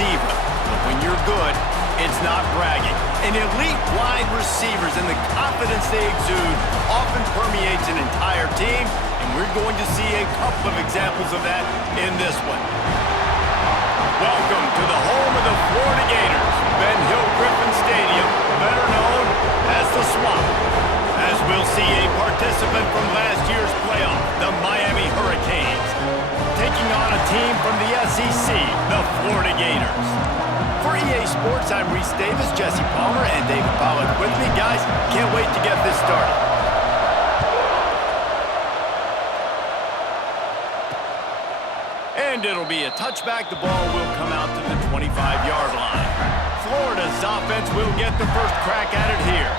diva. But when you're good, it's not bragging. And elite wide receivers and the confidence they exude often permeates an entire team, and we're going to see a couple of examples of that in this one. Welcome to the home of the Florida Gators, Ben Hill Griffin Stadium, better known as the Swamp. As we'll see a participant from last year's playoff, the Miami Hurricanes, taking on a team from the SEC, the Florida Gators. For EA Sports, I'm Reese Davis, Jesse Palmer, and David Pollack with me. Guys, can't wait to get this started. And it'll be a touchback. The ball will come out to the 25-yard line. Florida's offense will get the first crack at it here.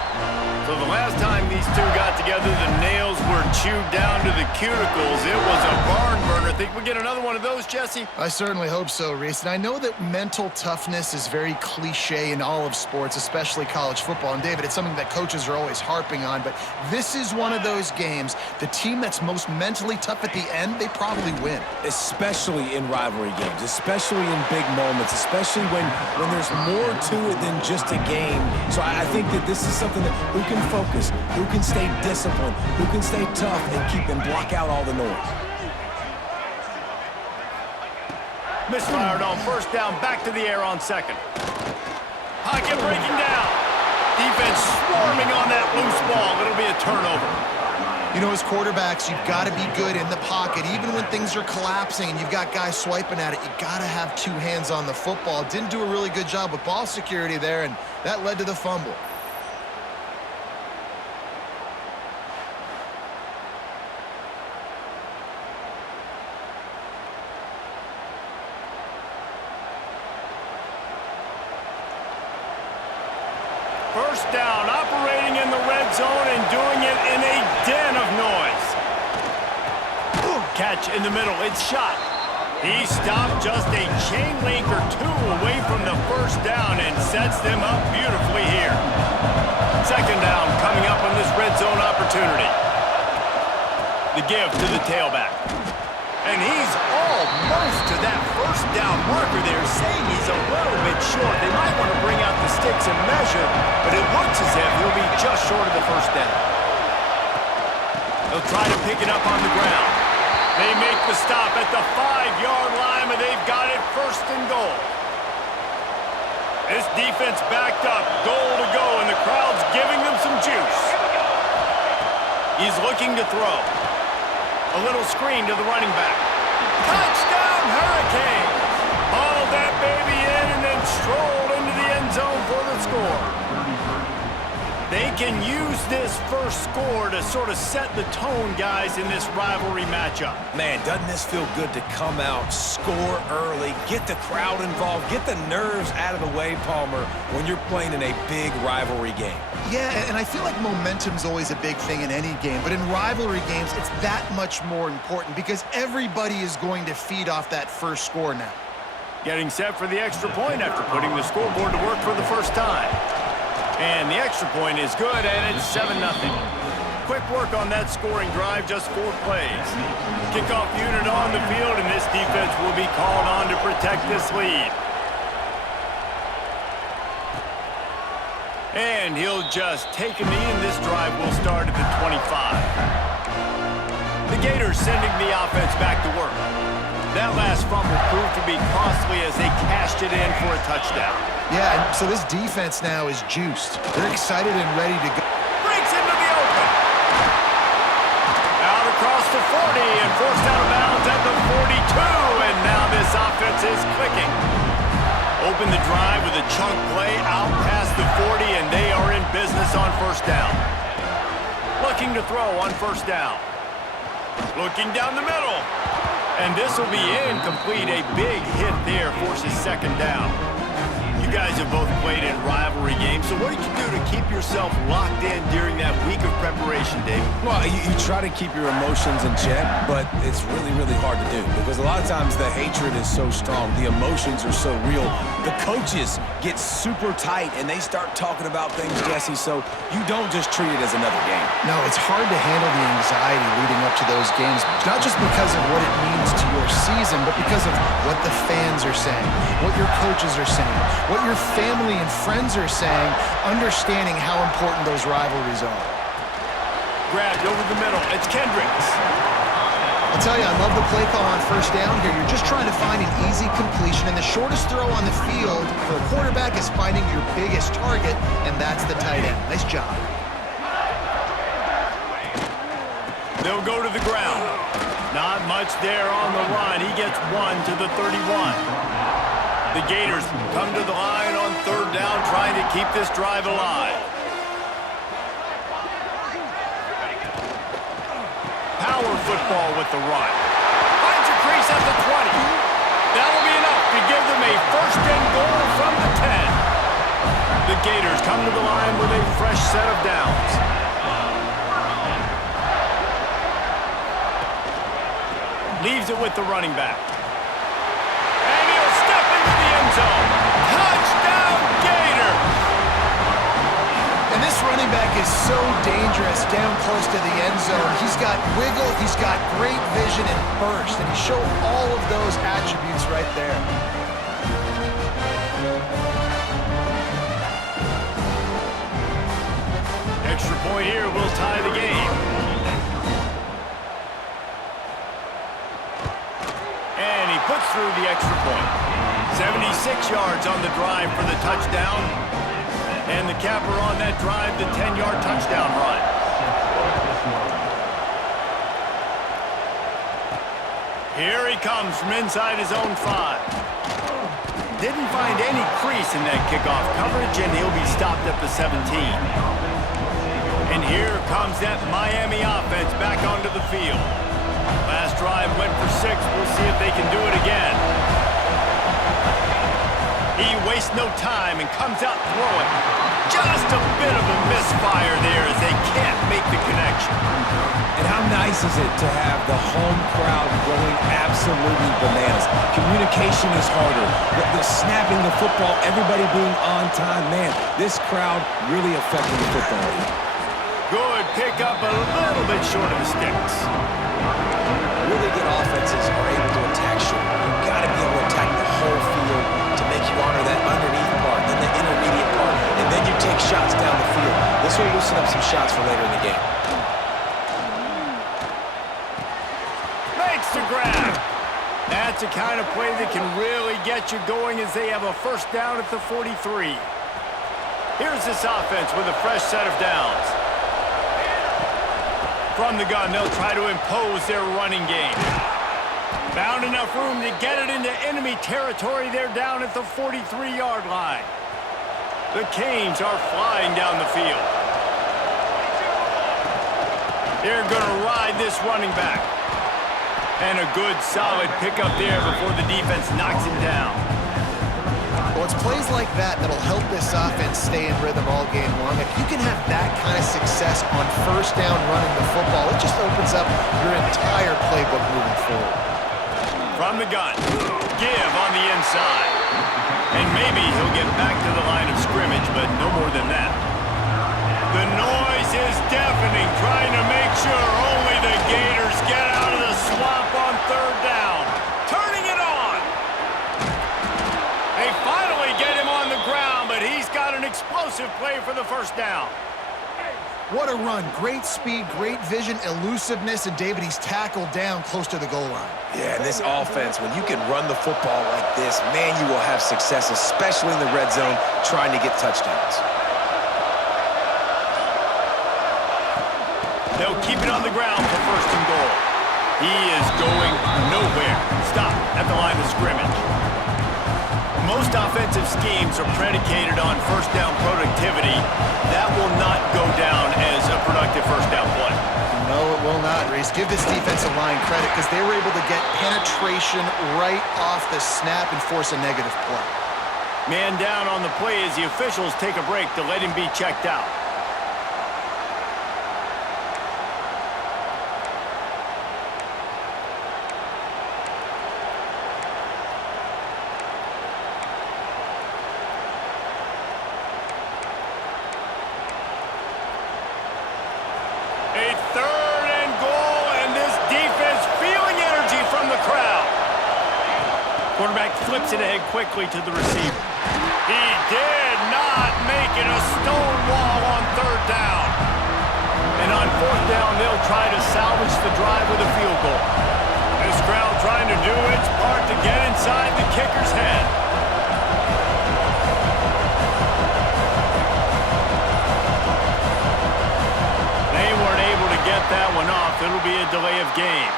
So the last time these two got together, the nails were chewed down to the cuticles. It was a barn burner. Think we get another one of those, Jesse? I certainly hope so, Reese. And I know that mental toughness is very cliche in all of sports, especially college football. And David, it's something that coaches are always harping on. But this is one of those games, the team that's most mentally tough at the end, they probably win. Especially in rivalry games, especially in big moments, especially when there's more to it than just a game. So I think that this is something that who can focus, who can stay disciplined, who can stay tough and block out all the noise. Misfired on first down, back to the air on second. Pocket breaking down. Defense swarming on that loose ball. It'll be a turnover. You know, as quarterbacks, you've got to be good in the pocket. Even when things are collapsing and you've got guys swiping at it, you've got to have two hands on the football. Didn't do a really good job with ball security there, and that led to the fumble. First down, operating in the red zone and doing it in a den of noise. Catch in the middle, it's shot. He stopped just a chain link or two away from the first down and sets them up beautifully here. Second down coming up on this red zone opportunity. The give to the tailback. And he's almost to that first down marker there, saying he's a little bit short. They might want to bring out the sticks and measure, but it looks as if he'll be just short of the first down. They'll try to pick it up on the ground. They make the stop at the 5-yard line, but they've got it first and goal. This defense backed up, goal to go, and the crowd's giving them some juice. He's looking to throw. A little screen to the running back. Touchdown, Hurricanes! Hauled that baby in and then strolled into the end zone for the score. They can use this first score to sort of set the tone, guys, in this rivalry matchup. Man, doesn't this feel good to come out, score early, get the crowd involved, get the nerves out of the way, Palmer, when you're playing in a big rivalry game? Yeah, and I feel like momentum's always a big thing in any game, but in rivalry games, it's that much more important because everybody is going to feed off that first score now. Getting set for the extra point after putting the scoreboard to work for the first time. And the extra point is good, and it's 7-0. Quick work on that scoring drive, just 4 plays. Kickoff unit on the field, and this defense will be called on to protect this lead. And he'll just take a knee, and this drive will start at the 25. The Gators sending the offense back to work. That last fumble proved to be costly as they cashed it in for a touchdown. Yeah, and so this defense now is juiced. They're excited and ready to go. Breaks into the open. Out across the 40 and forced out of bounds at the 42. And now this offense is clicking. Open the drive with a chunk play out past the 40, and they are in business on first down. Looking to throw on first down. Looking down the middle. And this will be incomplete. A big hit there forces second down. You guys have both played in rivalry games, so what did you do to keep yourself locked in during that week of preparation, David? Well, you try to keep your emotions in check, but it's really, really hard to do because a lot of times the hatred is so strong. The emotions are so real. The coaches get super tight, and they start talking about things, Jesse, so you don't just treat it as another game. No, it's hard to handle the anxiety leading up to those games, not just because of what it means to your season, but because of what the fans are saying, what your coaches are saying, what your family and friends are saying, understanding how important those rivalries are. Grabbed over the middle. It's Kendricks. I'll tell you, I love the play call on first down here. You're just trying to find an easy completion, and the shortest throw on the field for a quarterback is finding your biggest target, and that's the tight end. Nice job. They'll go to the ground. Not much there on the run. He gets one to the 31. The Gators come to the line on third down, trying to keep this drive alive. Power football with the run. Finds a crease at the 20. That'll be enough to give them a first and goal from the 10. The Gators come to the line with a fresh set of downs. Leaves it with the running back. And he'll step into the end zone. Touchdown, Gators! And this running back is so dangerous down close to the end zone. He's got wiggle, he's got great vision and burst, and he showed all of those attributes right there. Extra point here will tie the game. And he puts through the extra point. 76 yards on the drive for the touchdown. And the capper on that drive, the 10-yard touchdown run. Here he comes from inside his own 5. Didn't find any crease in that kickoff coverage, and he'll be stopped at the 17. And here comes that Miami offense back onto the field. Last drive went for 6. We'll see if they can do it again. He wastes no time and comes out throwing. Just a bit of a misfire there as they can't make the connection. And how nice is it to have the home crowd going absolutely bananas? Communication is harder. The snapping the football, everybody being on time. Man, this crowd really affecting the football. Good pickup, a little bit short of the sticks. Really good offenses are able to attack short. You've got to be able to attack the whole field to make you honor that underneath part, then the intermediate part, and then you take shots down the field. This will loosen up some shots for later in the game. Makes the grab. That's the kind of play that can really get you going as they have a first down at the 43. Here's this offense with a fresh set of downs. From the gun, they'll try to impose their running game. Found enough room to get it into enemy territory. They're down at the 43-yard line. The Canes are flying down the field. They're going to ride this running back. And a good, solid pickup there before the defense knocks him down. Well, it's plays like that that'll help this offense stay in rhythm all game long. If you can have that kind of success on first down running the football, it just opens up your entire playbook moving forward. From the gun, give on the inside. And maybe he'll get back to the line of scrimmage, but no more than that. The noise is deafening, trying to make sure only the Gators get out of the swamp on third down. Turning it on. They finally get him on the ground, but he's got an explosive play for the first down. What a run. Great speed, great vision, elusiveness, and David, he's tackled down close to the goal line. Yeah, and this offense, when you can run the football like this, man, you will have success, especially in the red zone, trying to get touchdowns. They'll keep it on the ground for first and goal. He is going nowhere. Stop at the line of scrimmage. Most offensive schemes are predicated on first down productivity. That will not go down as a productive first down play. No, it will not, Reese. Give this defensive line credit because they were able to get penetration right off the snap and force a negative play. Man down on the play as the officials take a break to let him be checked out. A 3rd and goal, and this defense feeling energy from the crowd. Quarterback flips it ahead quickly to the receiver. He did not make it a stone wall on 3rd down. And on 4th down, they'll try to salvage the drive with a field goal. This crowd trying to do its part to get inside the kicker's head. They weren't able to get that one off. It'll be a delay of game.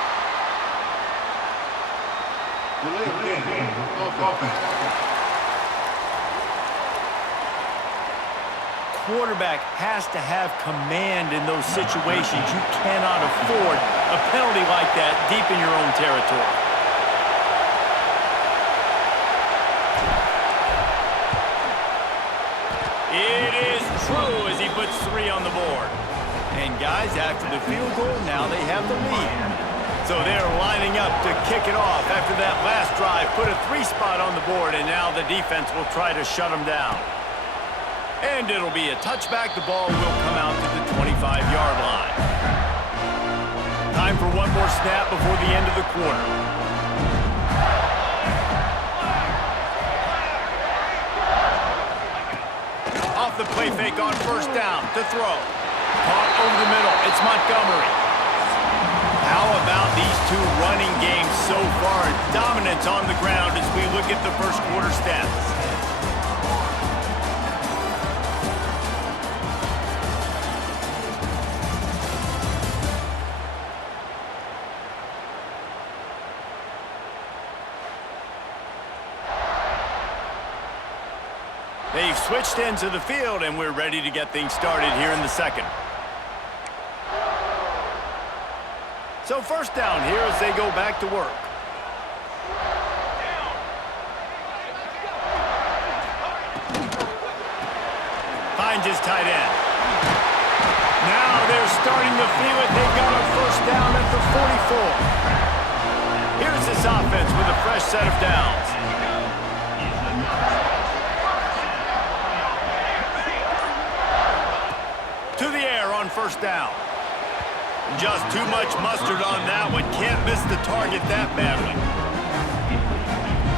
Quarterback has to have command in those situations. You cannot afford a penalty like that deep in your own territory. It is true as he puts 3 on the board. And guys, after the field goal, now they have the lead. So they're lining up to kick it off after that last drive. Put a 3 spot on the board, and now the defense will try to shut them down. And it'll be a touchback. The ball will come out to the 25-yard line. Time for one more snap before the end of the quarter. Off the play fake on 1st down to throw. Caught over the middle. It's Montgomery. How about these two running games so far? Dominance on the ground as we look at the first quarter stats. They've switched into the field, and we're ready to get things started here in the second. So 1st down here as they go back to work. Finds his tight end. Now they're starting to feel it. They've got a 1st down at the 44. Here's this offense with a fresh set of downs. To the air on 1st down. Just too much mustard on that one. Can't miss the target that badly.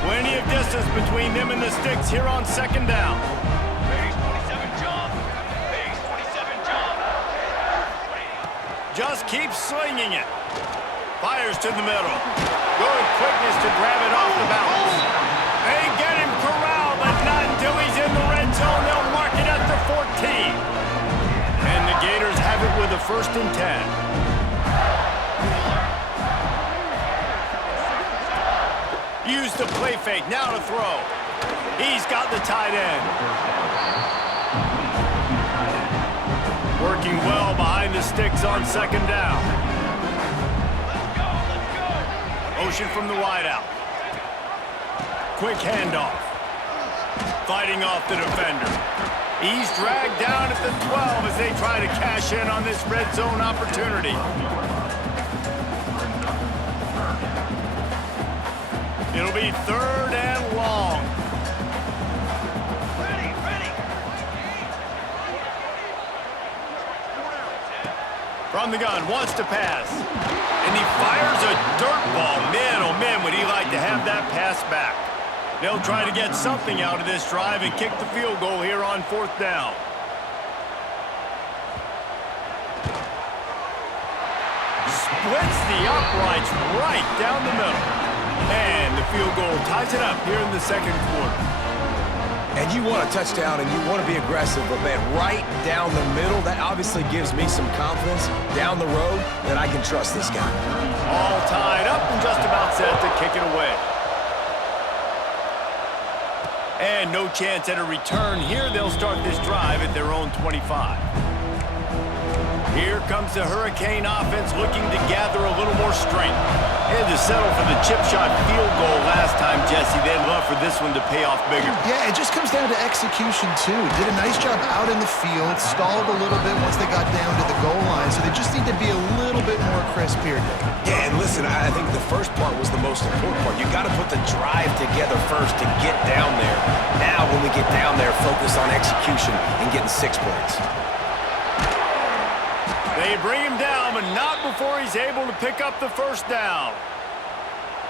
Plenty of distance between them and the sticks here on 2nd down. Base 27 jump. Base 27 jump. Just keeps slinging it. Fires to the middle. Good quickness to grab it off the bounce. They get him corralled, but not until he's in the red zone. They'll mark it at the 14. And the Gators have it with a 1st and 10. Use the play fake, now to throw. He's got the tight end. Working well behind the sticks on 2nd down. Motion from the wideout. Quick handoff. Fighting off the defender. He's dragged down at the 12 as they try to cash in on this red zone opportunity. It'll be 3rd and long. Ready. From the gun, wants to pass. And he fires a dirt ball. Man, oh man, would he like to have that pass back. They'll try to get something out of this drive and kick the field goal here on 4th down. Splits the uprights right down the middle. And the field goal ties it up here in the 2nd quarter. And you want a touchdown and you want to be aggressive, but man, right down the middle, that obviously gives me some confidence down the road that I can trust this guy. All tied up and just about set to kick it away. And no chance at a return here. They'll start this drive at their own 25. Here comes the Hurricane offense looking to gather a little more strength. They had to settle for the chip shot field goal last time, Jesse. They'd love for this one to pay off bigger. Yeah, it just comes down to execution, too. Did a nice job out in the field, stalled a little bit once they got down to the goal line, so they just need to be a little bit more crisp here, Dave. Yeah, and listen, I think the first part was the most important part. You got to put the drive together first to get down there. Now, when we get down there, focus on execution and getting 6 points. They bring him down, but not before he's able to pick up the first down.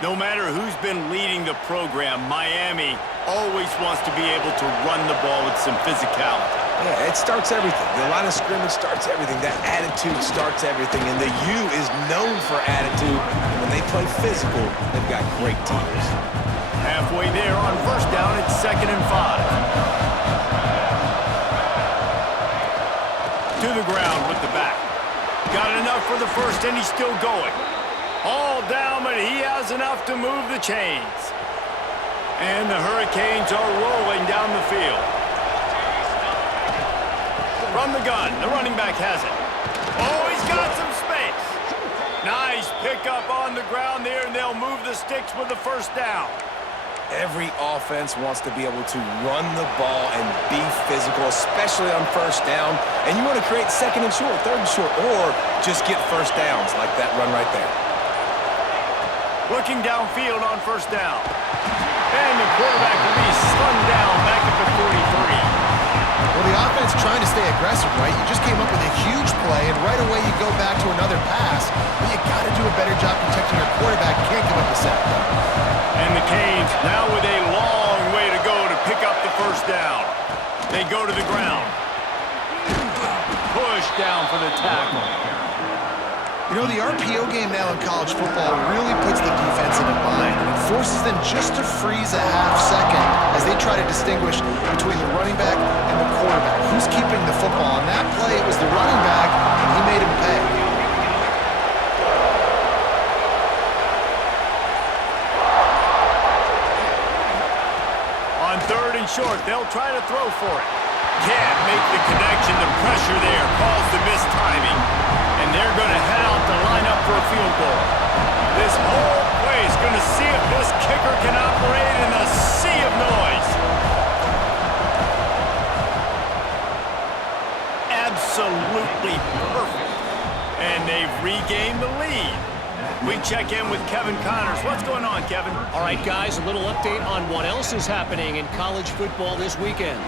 No matter who's been leading the program, Miami always wants to be able to run the ball with some physicality. Yeah, it starts everything. The line of scrimmage starts everything. That attitude starts everything. And the U is known for attitude. And when they play physical, they've got great teams. Halfway there on first down, it's 2nd and 5. To the ground with the back. Got enough for the first, and he's still going. All down, but he has enough to move the chains. And the Hurricanes are rolling down the field. From the gun, the running back has it. Oh, he's got some space. Nice pickup on the ground there, and they'll move the sticks with the first down. Every offense wants to be able to run the ball and be physical, especially on first down. And you want to create 2nd and short, 3rd and short, or just get first downs like that run right there. Looking downfield on first down. And the quarterback will be slung down back at the 43. Well, the offense trying to stay aggressive, right? You just came up with a huge play, and right away you go back to another pass. But you got to do a better job protecting your quarterback. Can't give up a sack. And the Canes now with a long way to go to pick up the first down. They go to the ground. Push down for the tackle. You know, the RPO game now in college football really puts the defense in a bind. It forces them just to freeze a half second as they try to distinguish between the running back and the quarterback. Who's keeping the football? On that play, it was the running back, and he made him pay. On 3rd and short, they'll try to throw for it. Can't make the connection. The pressure there caused the missed timing. And they're going to head out to line up for a field goal. This whole play is going to see if this kicker can operate in a sea of noise. Absolutely perfect. And they've regained the lead. We check in with Kevin Connors. What's going on, Kevin? All right, guys, a little update on what else is happening in college football this weekend.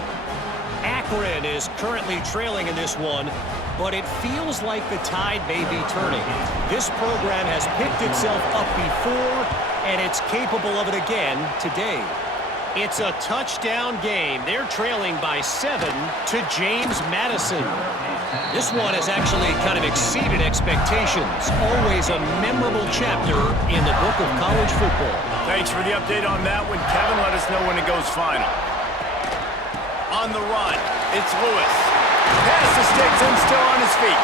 Akron is currently trailing in this one, but it feels like the tide may be turning. This program has picked itself up before, and it's capable of it again today. It's a touchdown game. They're trailing by 7 to James Madison. This one has actually kind of exceeded expectations. Always a memorable chapter in the book of college football. Thanks for the update on that one, Kevin. Let us know when it goes final. On the run, it's Lewis. Pass the sticks and still on his feet.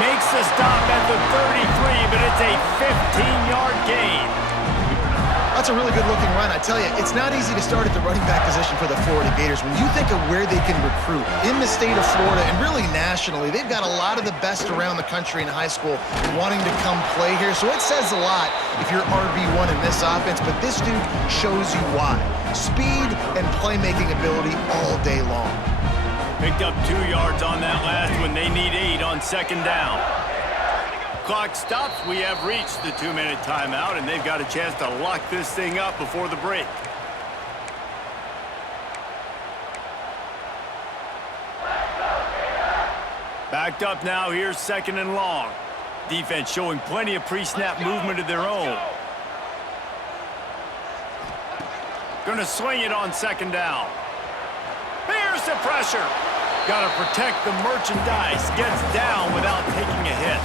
Makes the stop at the 33, but it's a 15-yard gain. That's a really good-looking run. I tell you, it's not easy to start at the running back position for the Florida Gators. When you think of where they can recruit in the state of Florida and really nationally, they've got a lot of the best around the country in high school wanting to come play here. So it says a lot if you're RB1 in this offense, but this dude shows you why. Speed and playmaking ability all day long. Picked up 2 yards on that last one. They need 8 on 2nd down. Clock stops. We have reached the 2-minute timeout, and they've got a chance to lock this thing up before the break. Backed up now. Here's 2nd and long. Defense showing plenty of pre-snap movement of their own. Gonna swing it on 2nd down. Here's the pressure. Gotta protect the merchandise. Gets down without taking a hit.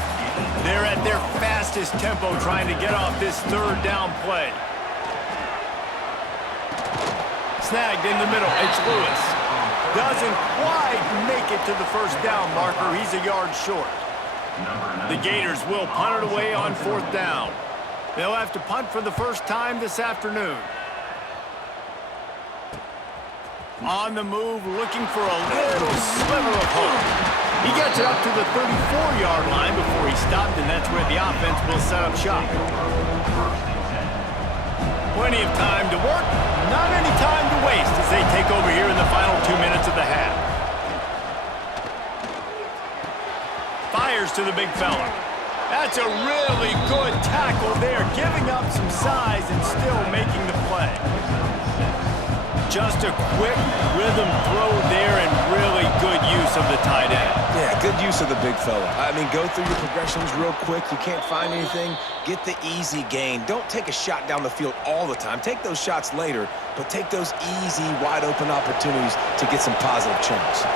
They're at their fastest tempo trying to get off this 3rd down play. Snagged in the middle. It's Lewis. Doesn't quite make it to the 1st down marker. He's a yard short. The Gators will punt it away on 4th down. They'll have to punt for the first time this afternoon. On the move, looking for a little sliver of hope. He gets it up to the 34-yard line before he stopped, and that's where the offense will set up shop. Plenty of time to work, not any time to waste as they take over here in the final 2 minutes of the half. Fires to the big fella. That's a really good tackle there, giving up some size and still making the play. Just a quick rhythm throw there and really good use of the tight end. Yeah, good use of the big fella. I mean, go through your progressions real quick. You can't find anything, get the easy gain. Don't take a shot down the field all the time. Take those shots later, but take those easy, wide-open opportunities to get some positive chunks.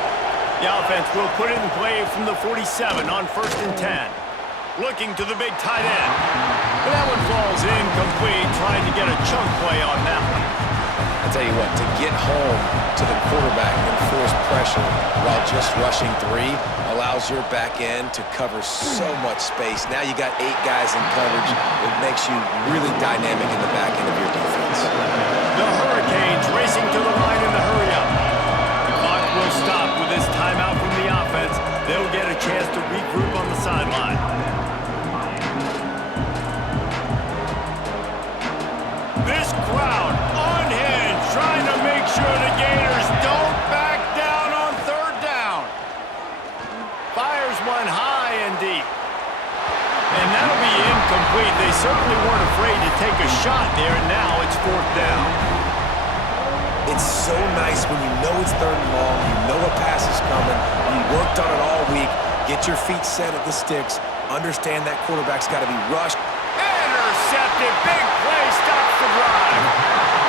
The offense will put it in play from the 47 on 1st and 10. Looking to the big tight end. But that one falls incomplete, trying to get a chunk play on that one. I tell you what, to get home to the quarterback and force pressure while just rushing 3 allows your back end to cover so much space. Now you got 8 guys in coverage. It makes you really dynamic in the back end of your defense. The Hurricanes racing to the line in the hurry-up. The clock will stop with this timeout from the offense. They'll get a chance to regroup on the sideline. This crowd unhinged, trying to make sure the Gators don't back down on 3rd down. Fires one high and deep. And that'll be incomplete. They certainly weren't afraid to take a shot there, and now it's 4th down. It's so nice when you know it's 3rd and long, you know a pass is coming, you worked on it all week, get your feet set at the sticks, understand that quarterback's got to be rushed. Intercepted, big play, stops the drive.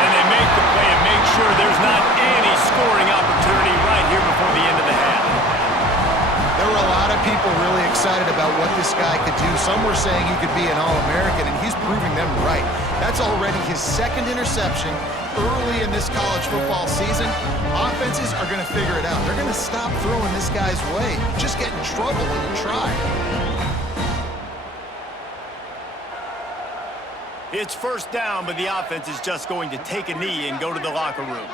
And they make the play and make sure there's not any scoring opportunity right here before the end of the half. There were a lot of people really excited about what this guy could do. Some were saying he could be an All-American, and he's proving them right. That's already his 2nd interception early in this college football season. Offenses are going to figure it out. They're going to stop throwing this guy's way. You just get in trouble when you try. It's 1st down, but the offense is just going to take a knee and go to the locker room.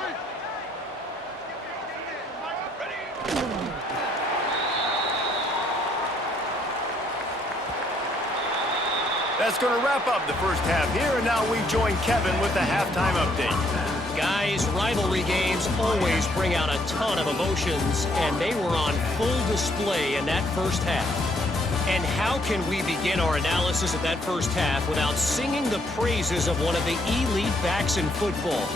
That's going to wrap up the first half here, and now we join Kevin with the halftime update. Guys, rivalry games always bring out a ton of emotions, and they were on full display in that first half. And how can we begin our analysis of that first half without singing the praises of one of the elite backs in football?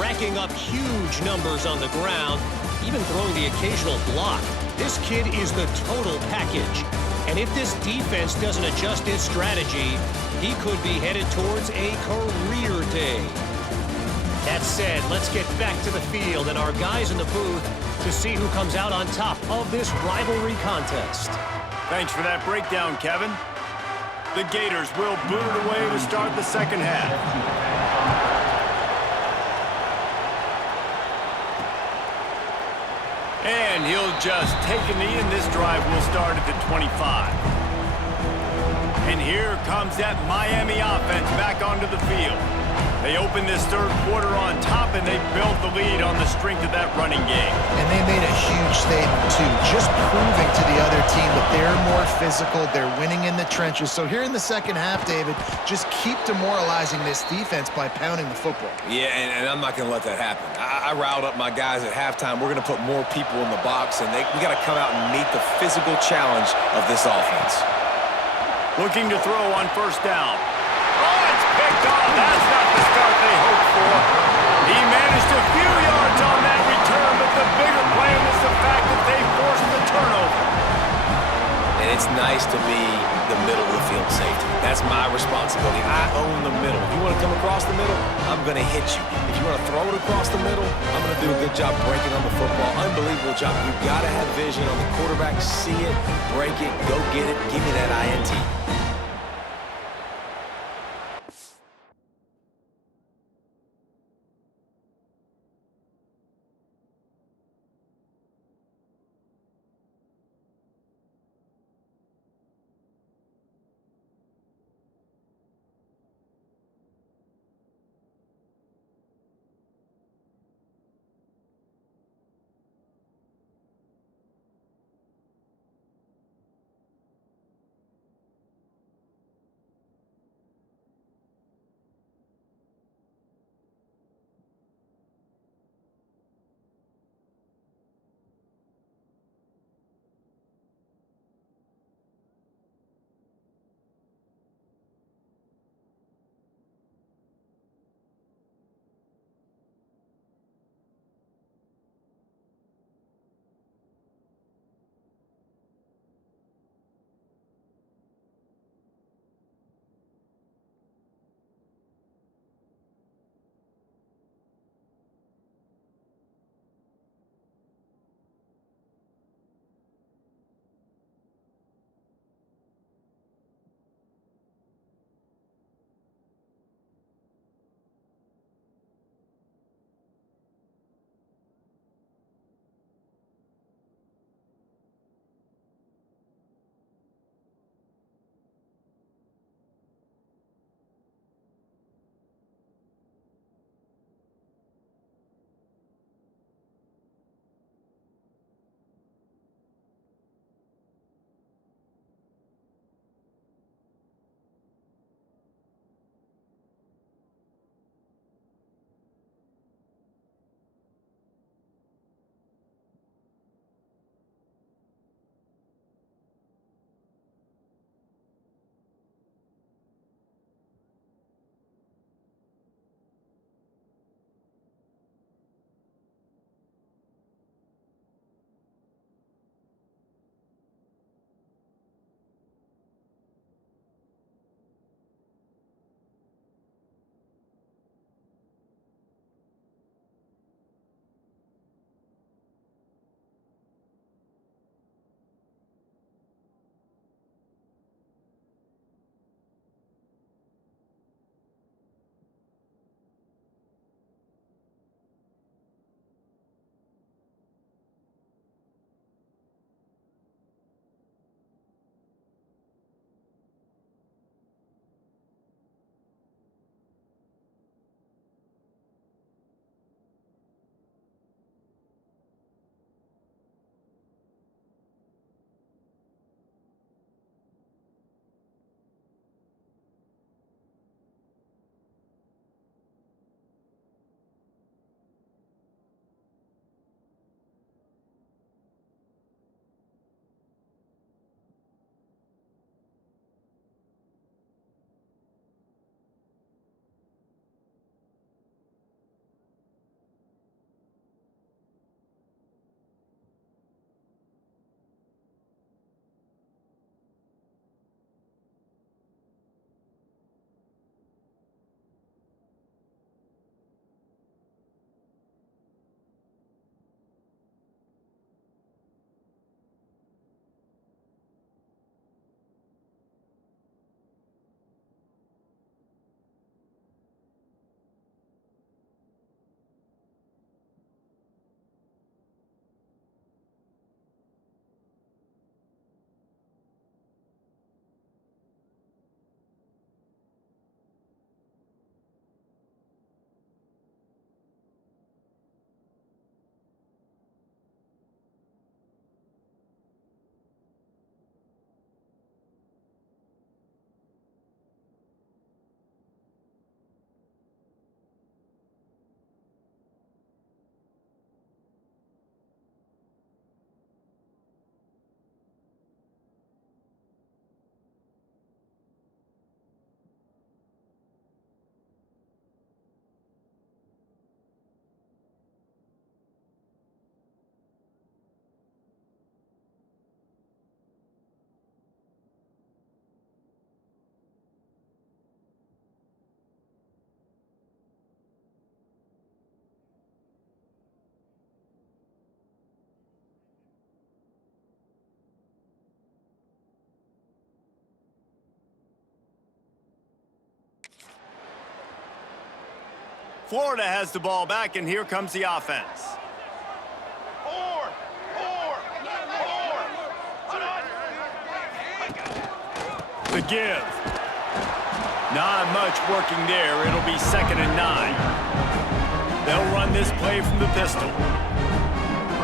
Racking up huge numbers on the ground, even throwing the occasional block. This kid is the total package. And if this defense doesn't adjust its strategy, he could be headed towards a career day. That said, let's get back to the field and our guys in the booth to see who comes out on top of this rivalry contest. Thanks for that breakdown, Kevin. The Gators will boot it away to start the second half. And he'll just take a knee, and this drive will start at the 25. And here comes that Miami offense back onto the field. They opened this 3rd quarter on top, and they built the lead on the strength of that running game. And they made a huge statement, too, just proving to the other team that they're more physical, they're winning in the trenches. So here in the second half, David, just keep demoralizing this defense by pounding the football. Yeah, and I'm not going to let that happen. I riled up my guys at halftime. We're going to put more people in the box, and we got to come out and meet the physical challenge of this offense. Looking to throw on 1st down. Oh, it's picked off. That's not the start they hoped for. He managed a few yards on that return, but the bigger play was the fact that they forced the turnover. And it's nice to be the middle of the field safety. That's my responsibility. I own the middle. If you want to come across the middle, I'm going to hit you. If you want to throw it across the middle, I'm going to do a good job breaking on the football. Unbelievable job. You've got to have vision on the quarterback. See it, break it, go get it, give me that INT. Florida has the ball back, and here comes the offense. Four. The give. Not much working there. It'll be 2nd and 9. They'll run this play from the pistol.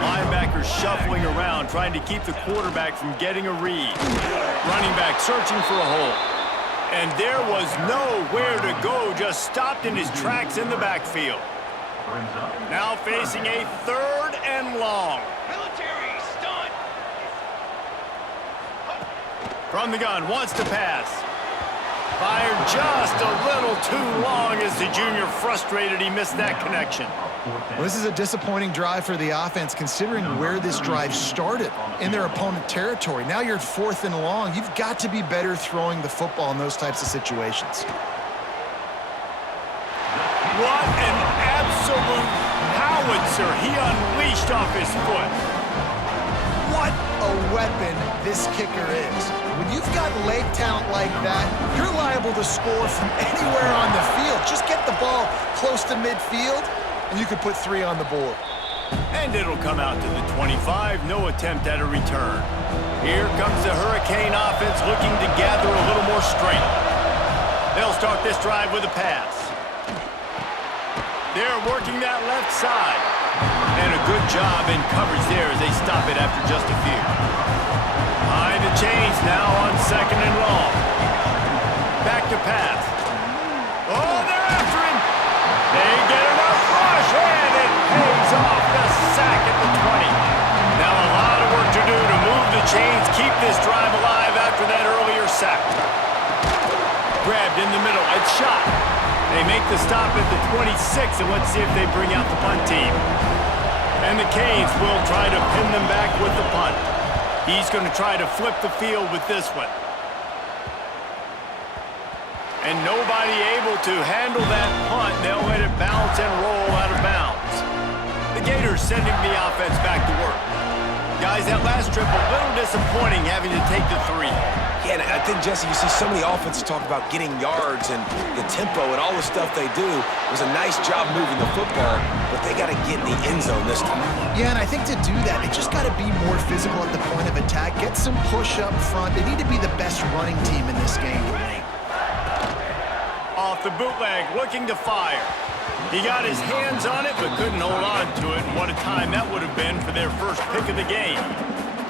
Linebackers shuffling around, trying to keep the quarterback from getting a read. Running back searching for a hole. And there was nowhere to go, just stopped in his tracks in the backfield. Now facing a 3rd and long. Military stunt. From the gun, wants to pass. Fired just a little too long as the junior frustrated he missed that connection. Well, this is a disappointing drive for the offense, considering where this drive started, in their opponent territory. Now you're at 4th and long. You've got to be better throwing the football in those types of situations. What an absolute howitzer he unleashed off his foot. What a weapon this kicker is. When you've got leg talent like that, you're liable to score from anywhere on the field. Just get the ball close to midfield, and you could put 3 on the board. And it'll come out to the 25. No attempt at a return. Here comes the Hurricane offense looking to gather a little more strength. They'll start this drive with a pass. They're working that left side. And a good job in coverage there as they stop it after just a few. Behind the chains now on 2nd and long. Back to pass. Oh, they're after him. They get enough rush, and it pays off the sack at the 20. Now a lot of work to do to move the chains, keep this drive alive after that earlier sack. Grabbed in the middle, it's shot. They make the stop at the 26, and let's see if they bring out the punt team. And the Canes will try to pin them back with the punt. He's going to try to flip the field with this one. And nobody able to handle that punt. They'll let it bounce and roll out of bounds. The Gators sending the offense back to work. Guys, that last trip, a little disappointing having to take the 3. Yeah, and I think, Jesse, you see so many offenses talk about getting yards and the tempo and all the stuff they do. It was a nice job moving the football, but they got to get in the end zone this time. Yeah, and I think to do that, they just got to be more physical at the point of attack, get some push up front. They need to be the best running team in this game to win. Off the bootleg, looking to fire. He got his hands on it, but couldn't hold on to it. And what a time that would have been for their first pick of the game.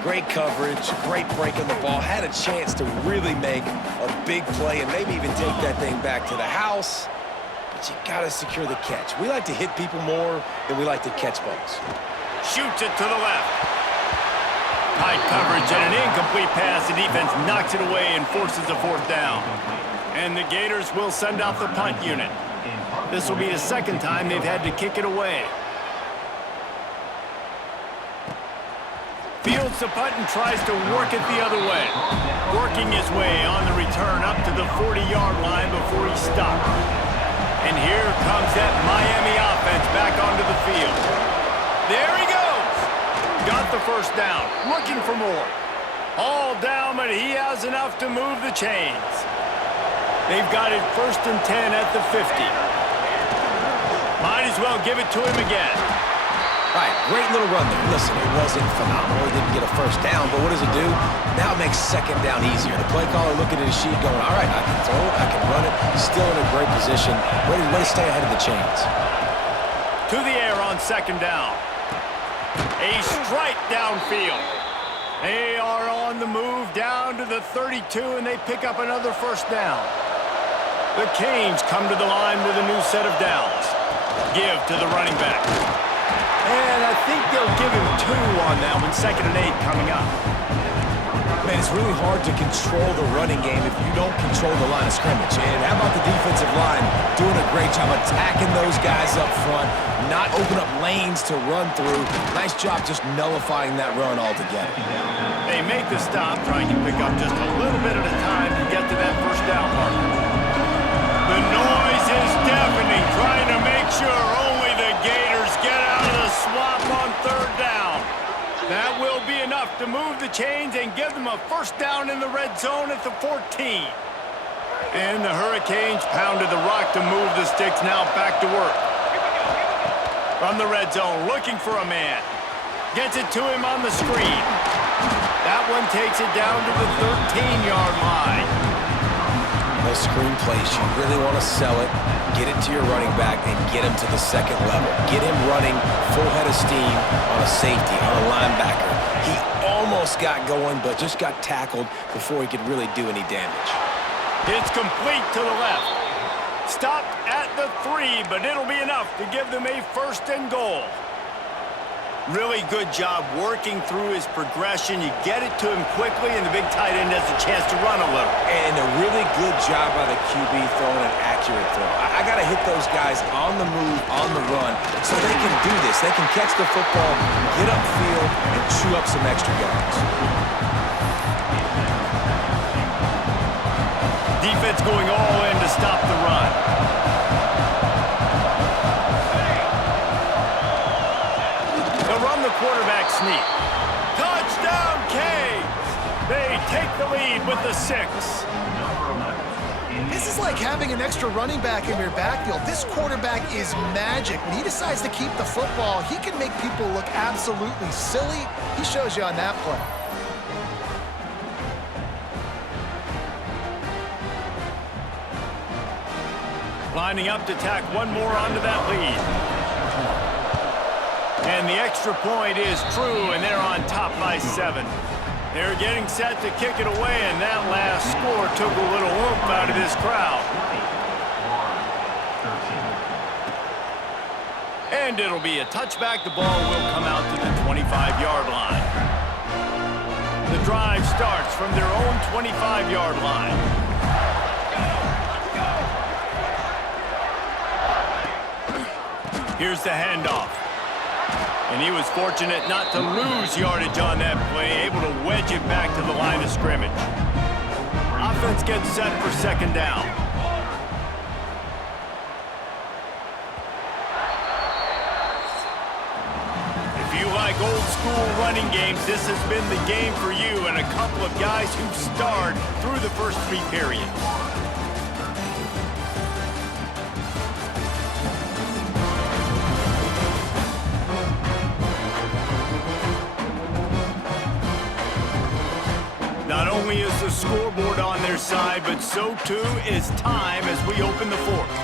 Great coverage, great break on the ball. Had a chance to really make a big play and maybe even take that thing back to the house. But you got to secure the catch. We like to hit people more than we like to catch balls. Shoots it to the left. Tight coverage and an incomplete pass. The defense knocks it away and forces a 4th down. And the Gators will send out the punt unit. This will be the 2nd time they've had to kick it away. Fields the punt and tries to work it the other way. Working his way on the return up to the 40-yard line before he stopped. And here comes that Miami offense back onto the field. There he goes. Got the 1st down. Looking for more. All down, but he has enough to move the chains. They've got it 1st and 10 at the 50. Might as well give it to him again. All right, great little run there. Listen, it wasn't phenomenal. He didn't get a 1st down, but what does it do? Now it makes 2nd down easier. The play caller looking at his sheet going, all right, I can throw it, I can run it. Still in a great position. Ready to stay ahead of the chains. To the air on 2nd down. A strike downfield. They are on the move down to the 32, and they pick up another 1st down. The Canes come to the line with a new set of downs. Give to the running back. And I think they'll give him 2 on that one, 2nd and 8 coming up. Man, it's really hard to control the running game if you don't control the line of scrimmage. And how about the defensive line doing a great job attacking those guys up front, not open up lanes to run through. Nice job just nullifying that run altogether. They make the stop, trying to pick up just a little bit at a time to get to that 1st down marker. The noise is deafening, trying to make sure only the Gators get out of the swamp on 3rd down. That will be enough to move the chains and give them a 1st down in the red zone at the 14. And the Hurricanes pounded the rock to move the sticks, now back to work. From the red zone, looking for a man. Gets it to him on the screen. That one takes it down to the 13-yard line. Those screen plays, you really want to sell it, get it to your running back, and get him to the second level. Get him running full head of steam on a safety, on a linebacker. He almost got going, but just got tackled before he could really do any damage. It's complete to the left. Stopped at the 3, but it'll be enough to give them a 1st and goal. Really good job working through his progression. You get it to him quickly, and the big tight end has a chance to run a little. And a really good job by the QB throwing an accurate throw. I got to hit those guys on the move, on the run, so they can do this. They can catch the football, get upfield, and chew up some extra yards. Defense going all in to stop the run. They'll run the quarterback sneak. Touchdown, Canes! They take the lead with the 6. This is like having an extra running back in your backfield. This quarterback is magic. When he decides to keep the football, he can make people look absolutely silly. He shows you on that play. Lining up to tack one more onto that lead. And the extra point is true, and they're on top by 7. They're getting set to kick it away, and that last score took a little oomph out of this crowd. And it'll be a touchback. The ball will come out to the 25-yard line. The drive starts from their own 25-yard line. Here's the handoff. And he was fortunate not to lose yardage on that play, able to wedge it back to the line of scrimmage. Offense gets set for 2nd down. If you like old school running games, this has been the game for you and a couple of guys who've starred through the first 3 periods. Not only is the scoreboard on their side, but so too is time as we open the 4th.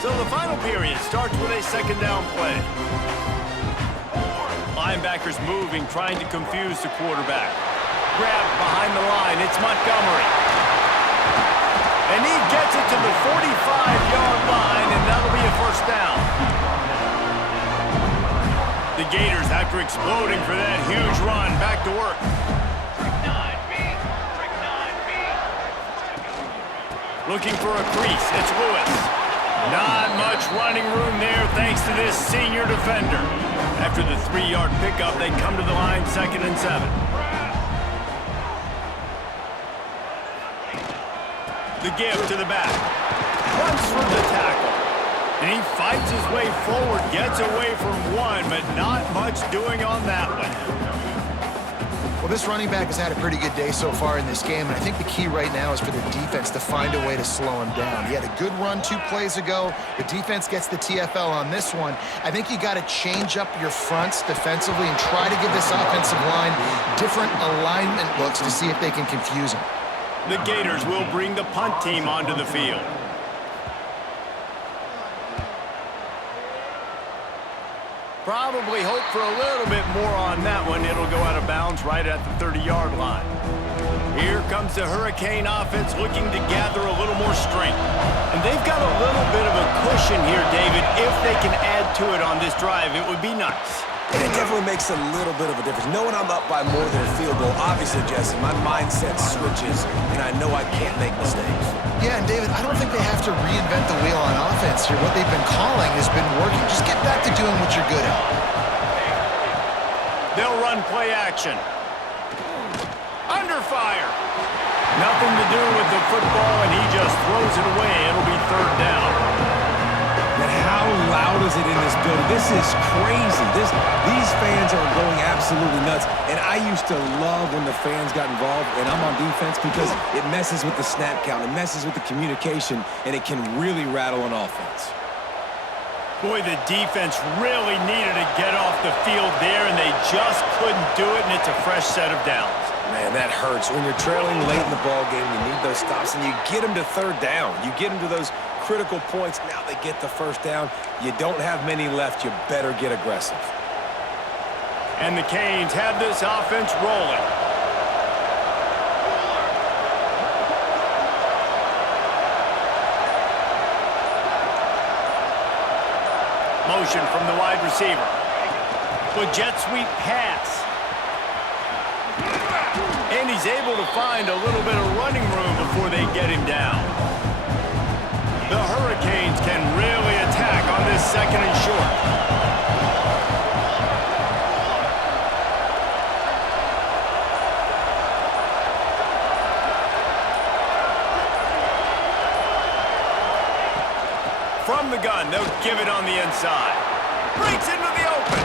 So the final period starts with a 2nd down play. Linebackers moving, trying to confuse the quarterback. Grabbed behind the line, it's Montgomery. And he gets it to the 45-yard line, and that'll be a 1st down. The Gators, after exploding for that huge run, back to work. Looking for a crease, it's Lewis. Not much running room there thanks to this senior defender. After the 3-yard pickup, they come to the line 2nd and 7. The give to the back. Runs for the tackle. And he fights his way forward, gets away from one, but not much doing on that one. Well, this running back has had a pretty good day so far in this game, and I think the key right now is for the defense to find a way to slow him down. He had a good run 2 plays ago. The defense gets the TFL on this one. I think you got to change up your fronts defensively and try to give this offensive line different alignment looks to see if they can confuse him. The Gators will bring the punt team onto the field. Probably hope for a little bit more on that one. It'll go out of bounds right at the 30-yard line. Here comes the Hurricane offense looking to gather a little more strength. And they've got a little bit of a cushion here, David. If they can add to it on this drive, it would be nice. And it definitely makes a little bit of a difference. Knowing I'm up by more than a field goal, obviously, Jesse, my mindset switches, and I know I can't make mistakes. Yeah, and David, I don't think they have to reinvent the wheel on offense here. What they've been calling has been working. Just get back to doing what you're good at. They'll run play action. Under fire. Nothing to do with the football, and he just throws it away. It'll be 3rd down. But how loud is it in this building? This is crazy. These fans are going absolutely nuts. And I used to love when the fans got involved, and I'm on defense because it messes with the snap count, it messes with the communication, and it can really rattle an offense. Boy, the defense really needed to get off the field there, and they just couldn't do it, and it's a fresh set of downs. Man, that hurts. When you're trailing late in the ball game, you need those stops, and you get them to third down. You get them to those critical points. Now they get the first down. You don't have many left. You better get aggressive. And the Canes have this offense rolling. Motion from the wide receiver. The jet sweep pass. And he's able to find a little bit of running room before they get him down. The Hurricanes can really attack on this second and short. From the gun, they'll give it on the inside. Breaks into the open.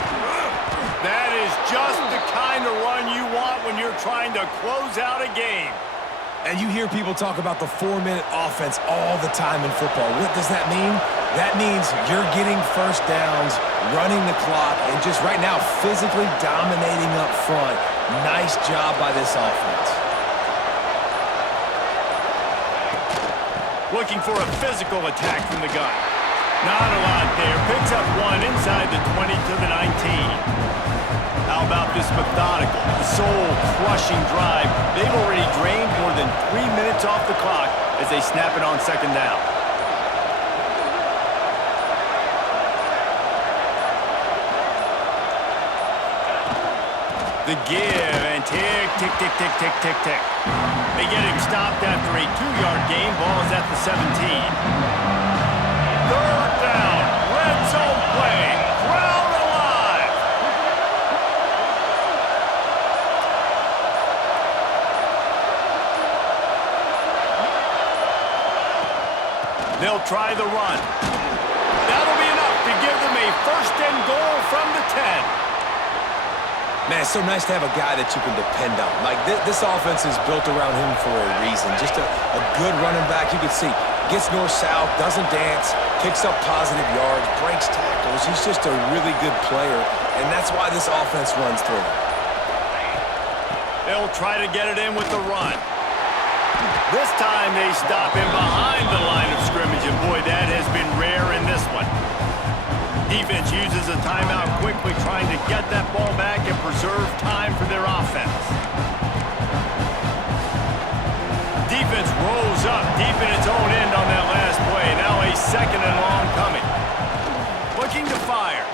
That is just the kind of run you want when you're trying to close out a game. And you hear people talk about the 4-minute offense all the time in football. What does that mean? That means you're getting first downs, running the clock, and just right now physically dominating up front. Nice job by this offense. Looking for a physical attack from the gun. Not a lot there. Picks up one inside the 20 to the 19. How about this methodical, soul-crushing drive? They've already drained more than 3 minutes off the clock as they snap it on second down. The give and tick, tick, tick, tick, tick, tick, tick. They get him stopped after a 2-yard gain. Ball is at the 17. Third down, red zone play, crowd alive. They'll try the run. That'll be enough to give them a first and goal from the 10. Man, it's so nice to have a guy that you can depend on. Like, this offense is built around him for a reason. Just a good running back. You can see, gets north-south, doesn't dance, picks up positive yards, breaks tackles. He's just a really good player, and that's why this offense runs through. They'll try to get it in with the run. This time they stop him behind the line of scrimmage, and boy, that has been rare in this one. Defense uses a timeout quickly, trying to get that ball back and preserve time for their offense. Defense rolls up deep in its own end on that last play. Now a second and long coming. Looking to fire.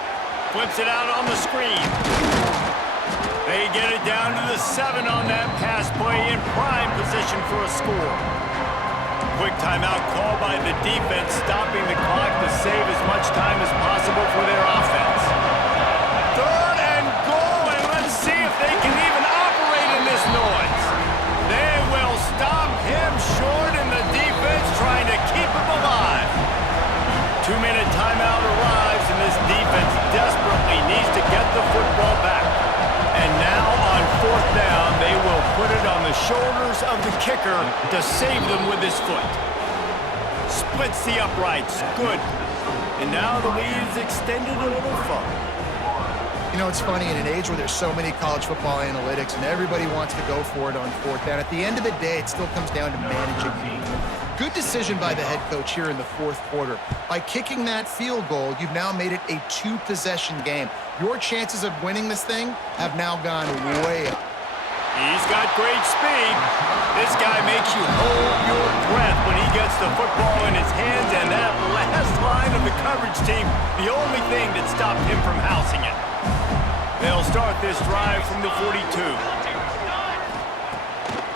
Flips it out on the screen. They get it down to the 7 on that pass play, in prime position for a score. Quick timeout call by the defense, stopping the clock to save as much time as possible for their offense. Third and goal, and let's see if they can even operate in this noise. They will stop him short, and the defense trying to keep him alive. 2-minute timeout arrives, and this defense desperately needs to get the football back. And now on fourth down, they will put it on the shoulders of the kicker to save them with his foot. Splits the uprights. Good. And now the lead is extended a little further. You know, it's funny, in an age where there's so many college football analytics and everybody wants to go for it on fourth down, at the end of the day, it still comes down to managing the game. Good decision by the head coach here in the fourth quarter. By kicking that field goal, you've now made it a 2-possession game. Your chances of winning this thing have now gone way up. He's got great speed. This guy makes you hold your breath when he gets the football in his hands, and that last line of the coverage team, the only thing that stopped him from housing it. They'll start this drive from the 42.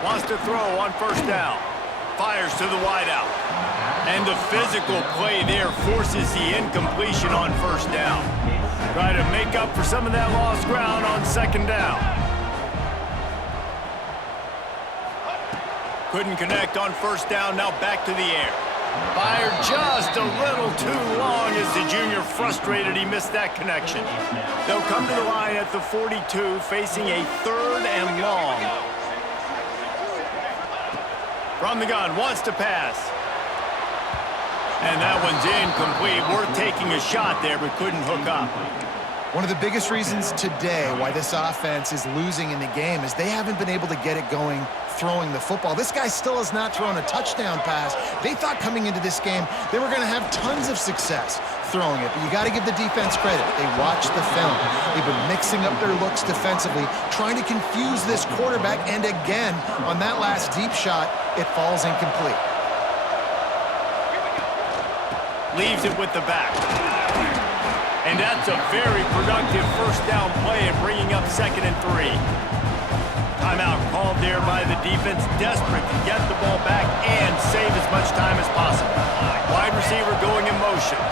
Wants to throw on first down. Fires to the wideout. And the physical play there forces the incompletion on first down. Try to make up for some of that lost ground on second down. Couldn't connect on first down, now back to the air. Fired just a little too long as the junior frustrated he missed that connection. They'll come to the line at the 42, facing a third and long. From the gun, wants to pass. And that one's incomplete. Worth taking a shot there, but couldn't hook up. One of the biggest reasons today why this offense is losing in the game is they haven't been able to get it going throwing the football. This guy still has not thrown a touchdown pass. They thought coming into this game they were going to have tons of success throwing it, but you got to give the defense credit. They watched the film. They've been mixing up their looks defensively, trying to confuse this quarterback, and again, on that last deep shot, it falls incomplete. Leaves it with the back. And that's a very productive first down play and bringing up 2nd and 3. Timeout called there by the defense, desperate to get the ball back and save as much time as possible. Wide receiver going in motion.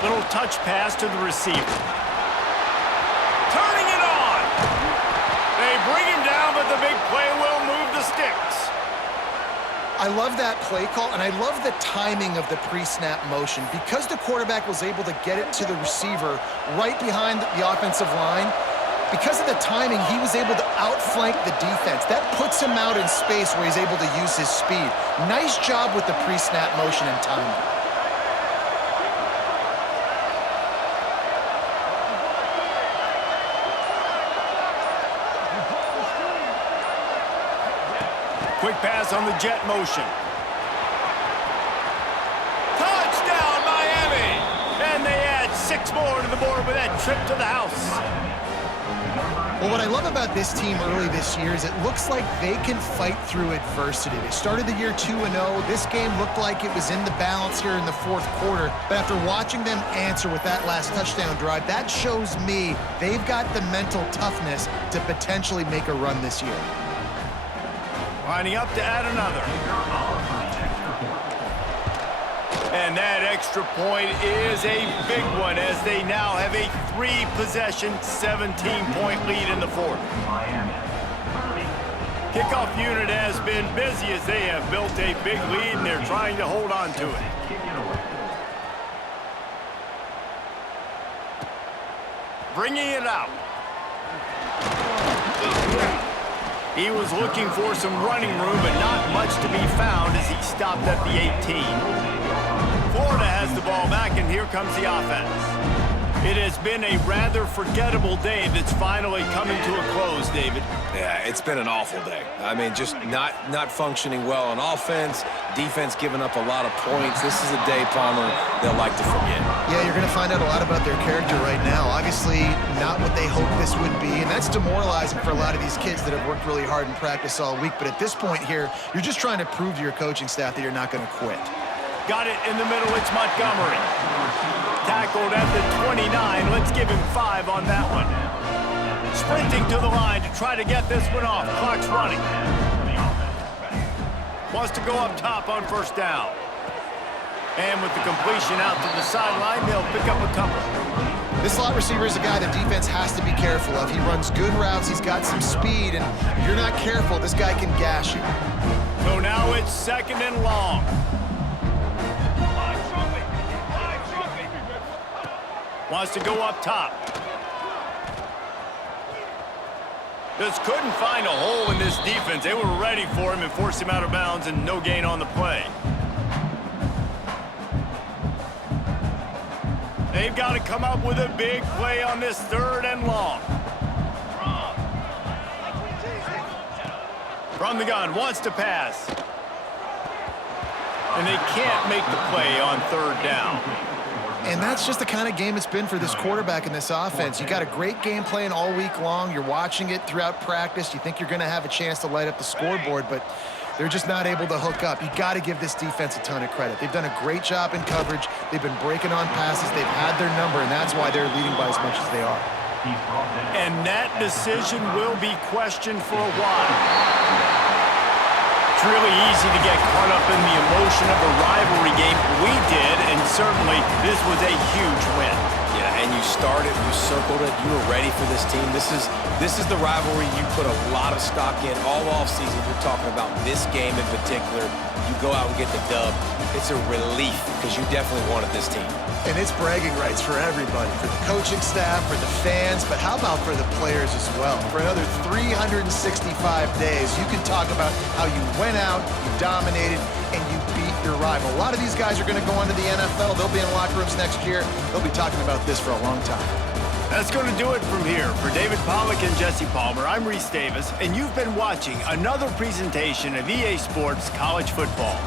Little touch pass to the receiver. Turning it on. They bring him down, but the big play will move the sticks. I love that play call, and I love the timing of the pre-snap motion. Because the quarterback was able to get it to the receiver right behind the offensive line, because of the timing, he was able to outflank the defense. That puts him out in space where he's able to use his speed. Nice job with the pre-snap motion and timing. Quick pass on the jet motion. Touchdown, Miami! And they add 6 more to the board with that trip to the house. Well, what I love about this team early this year is it looks like they can fight through adversity. They started the year 2-0. This game looked like it was in the balance here in the 4th quarter. But after watching them answer with that last touchdown drive, that shows me they've got the mental toughness to potentially make a run this year. Lining up to add another. And that extra point is a big one as they now have a 3-possession, 17-point lead in the 4th. Kickoff unit has been busy as they have built a big lead and they're trying to hold on to it. Bringing it out. He was looking for some running room, but not much to be found as he stopped at the 18. Florida has the ball back, and here comes the offense. It has been a rather forgettable day that's finally coming to a close, David. Yeah, it's been an awful day. I mean, just not functioning well on offense, defense giving up a lot of points. This is a day, Palmer, they'll like to forget. Yeah, you're going to find out a lot about their character right now. Obviously, not what they hoped this would be, and that's demoralizing for a lot of these kids that have worked really hard in practice all week. But at this point here, you're just trying to prove to your coaching staff that you're not going to quit. Got it in the middle. It's Montgomery. Tackled at the 29. Let's give him 5 on that one. Sprinting to the line to try to get this one off. Clock's running. Wants to go up top on first down. And with the completion out to the sideline, they'll pick up a couple. This slot receiver is a guy the defense has to be careful of. He runs good routes. He's got some speed, and if you're not careful, this guy can gash you. So now it's 2nd and long. Wants to go up top. Just couldn't find a hole in this defense. They were ready for him and forced him out of bounds, and no gain on the play. They've got to come up with a big play on this 3rd and long. From the gun, wants to pass. And they can't make the play on 3rd down. And that's just the kind of game it's been for this quarterback in this offense. You got a great game plan all week long. You're watching it throughout practice. You think you're going to have a chance to light up the scoreboard, but they're just not able to hook up. You got to give this defense a ton of credit. They've done a great job in coverage. They've been breaking on passes. They've had their number, and that's why they're leading by as much as they are. And that decision will be questioned for a while. It's really easy to get caught up in the emotion of a rivalry game. We did, and certainly this was a huge win. Yeah, and you started, you circled it, you were ready for this team. This is the rivalry you put a lot of stock in all offseason. You're talking about this game in particular. You go out and get the dub. It's a relief because you definitely wanted this team. And it's bragging rights for everybody, for the coaching staff, for the fans, but how about for the players as well? For another 365 days, you can talk about how you went out, you dominated, and you beat your rival. A lot of these guys are going to go on to the NFL. They'll be in locker rooms next year. They'll be talking about this for a long time. That's going to do it from here. For David Pollack and Jesse Palmer, I'm Reese Davis, and you've been watching another presentation of EA Sports College Football.